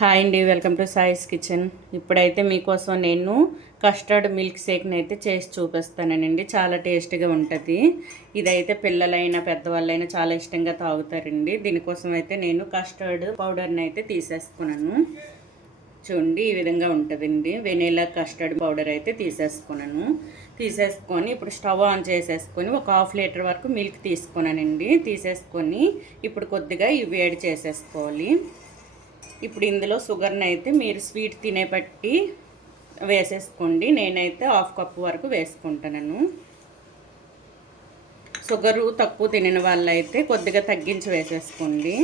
Hi అండి welcome to సాయిస్ kitchen. ఇప్పుడైతే మీకోసం నేను కస్టర్డ్ మిల్క్ షేక్ని అయితే చేసి చూపిస్తానండి. చాలా టేస్ట్గా ఉంటుంది. ఇదైతే పిల్లలైనా పెద్దవాళ్ళైనా చాలా ఇష్టంగా తాగుతారండి. దీనికోసం అయితే నేను కస్టర్డ్ పౌడర్ని అయితే తీసేసుకున్నాను. చూడండి ఈ విధంగా ఉంటుందండి. వెనీలా కస్టర్డ్ పౌడర్ అయితే తీసేసుకున్నాను. తీసేసుకొని ఇప్పుడు స్టవ్ ఆన్ చేసేసుకొని ఒక హాఫ్ లీటర్ వరకు మిల్క్ తీసుకున్నానండి. తీసేసుకొని ఇప్పుడు కొద్దిగా ఇవి వేడి చేసేసుకోవాలి. ఇప్పుడు ఇందులో షుగర్ని అయితే మీరు స్వీట్ తినే బట్టి వేసేసుకోండి. నేనైతే హాఫ్ కప్ వరకు వేసుకుంటాను షుగరు తక్కువ తినని వాళ్ళైతే కొద్దిగా తగ్గించి వేసేసుకోండి.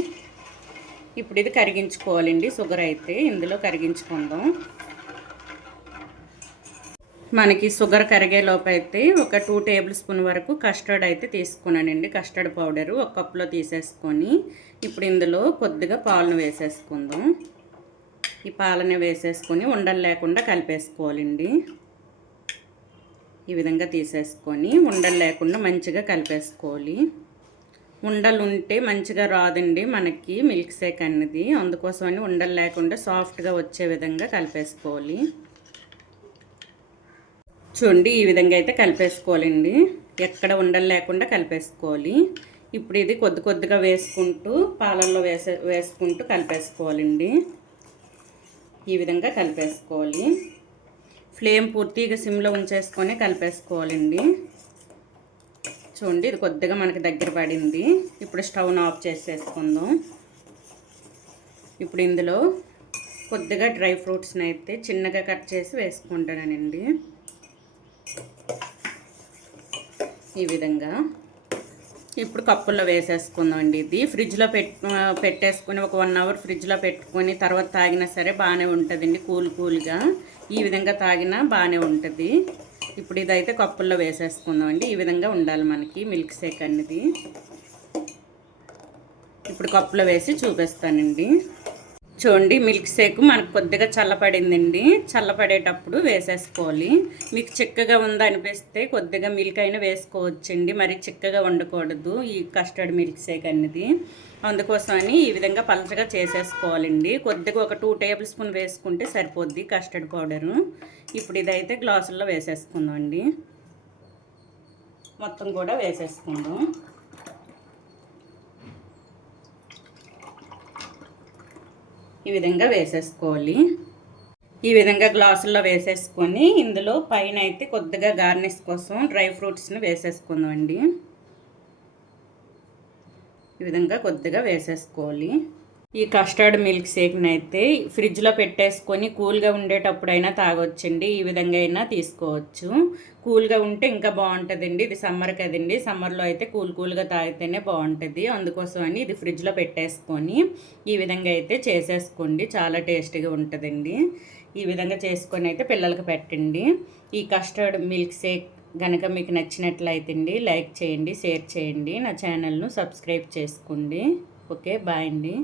ఇప్పుడు ఇది కరిగించుకోవాలండి షుగర్ అయితే. ఇందులో కరిగించుకుందాం. మనకి షుగర్ కరిగే అయితే ఒక టూ టేబుల్ స్పూన్ వరకు కస్టర్డ్ అయితే తీసుకున్నానండి. కస్టర్డ్ పౌడరు ఒక కప్లో తీసేసుకొని ఇప్పుడు ఇందులో కొద్దిగా పాలను వేసేసుకుందాం. ఈ పాలని వేసేసుకొని ఉండలు లేకుండా కలిపేసుకోవాలండి. ఈ విధంగా తీసేసుకొని ఉండలు లేకుండా మంచిగా కలిపేసుకోవాలి. ఉండలు ఉంటే మంచిగా రాదండి మనకి మిల్క్ షేక్ అన్నది. అందుకోసమని ఉండలు లేకుండా సాఫ్ట్గా వచ్చే విధంగా కలిపేసుకోవాలి. చూడండి ఈ విధంగా అయితే కలిపేసుకోవాలండి. ఎక్కడ ఉండలు లేకుండా కలిపేసుకోవాలి. ఇప్పుడు ఇది కొద్ది కొద్దిగా వేసుకుంటూ పాలల్లో వేసే వేసుకుంటూ కలిపేసుకోవాలండి. ఈ విధంగా కలిపేసుకోవాలి. ఫ్లేమ్ పూర్తిగా సిమ్లో ఉంచేసుకొని కలిపేసుకోవాలండి. చూడండి ఇది కొద్దిగా మనకి దగ్గర పడింది. ఇప్పుడు స్టవ్ను ఆఫ్ చేసేసుకుందాం. ఇప్పుడు ఇందులో కొద్దిగా డ్రై ఫ్రూట్స్ని అయితే చిన్నగా కట్ చేసి వేసుకుంటానండి. ఈ విధంగా ఇప్పుడు కప్పుల్లో వేసేసుకుందామండి. ఇది ఫ్రిడ్జ్లో పెట్ పెట్టేసుకొని ఒక వన్ అవర్ ఫ్రిడ్జ్లో పెట్టుకొని తర్వాత తాగినా సరే బాగానే ఉంటుందండి కూల్ కూల్గా. ఈ విధంగా తాగినా బాగానే ఉంటుంది. ఇప్పుడు ఇదైతే కప్పుల్లో వేసేసుకుందాం అండి ఈ విధంగా ఉండాలి మనకి మిల్క్ షేక్ అనేది ఇప్పుడు కప్పులో వేసి చూపిస్తానండి. చూడండి మిల్క్ షేక్ మనకు కొద్దిగా చల్లపడిందండి. చల్లపడేటప్పుడు వేసేసుకోవాలి. మీకు చిక్కగా ఉందా అనిపిస్తే కొద్దిగా మిల్క్ అయినా వేసుకోవచ్చండి. మరి చిక్కగా ఉండకూడదు ఈ కస్టర్డ్ మిల్క్ షేక్ అనేది. అందుకోసమని ఈ విధంగా పలచగా చేసేసుకోవాలండి. కొద్దిగా ఒక టూ టేబుల్ స్పూన్ వేసుకుంటే సరిపోద్ది కస్టర్డ్ పౌడరు ఇప్పుడు ఇదైతే గ్లాసుల్లో వేసేసుకుందాం అండి మొత్తం కూడా వేసేసుకుందాం. ఈ విధంగా వేసేసుకోవాలి. ఈ విధంగా గ్లాసుల్లో వేసేసుకొని ఇందులో పైన అయితే కొద్దిగా గార్నిష్ కోసం డ్రై ఫ్రూట్స్ని వేసేసుకుందామండి. ఈ విధంగా కొద్దిగా వేసేసుకోవాలి. ఈ కస్టర్డ్ మిల్క్ షేక్ని అయితే ఫ్రిడ్జ్లో పెట్టేసుకొని కూల్గా ఉండేటప్పుడైనా తాగొచ్చండి. ఈ విధంగా అయినా తీసుకోవచ్చు. కూల్గా ఉంటే ఇంకా బాగుంటుందండి. ఇది సమ్మర్ కదండి. సమ్మర్లో అయితే కూల్ కూల్గా తాగితేనే బాగుంటుంది. అందుకోసం అని ఇది ఫ్రిడ్జ్లో పెట్టేసుకొని ఈ విధంగా అయితే చేసేసుకోండి. చాలా టేస్టీగా ఉంటుందండి. ఈ విధంగా చేసుకొని అయితే పిల్లలకి పెట్టండి. ఈ కస్టర్డ్ మిల్క్ షేక్ కనుక మీకు నచ్చినట్లయితే అండి లైక్ చేయండి షేర్ చేయండి. నా ఛానల్ను సబ్స్క్రైబ్ చేసుకోండి. ఓకే బాయ్ అండి.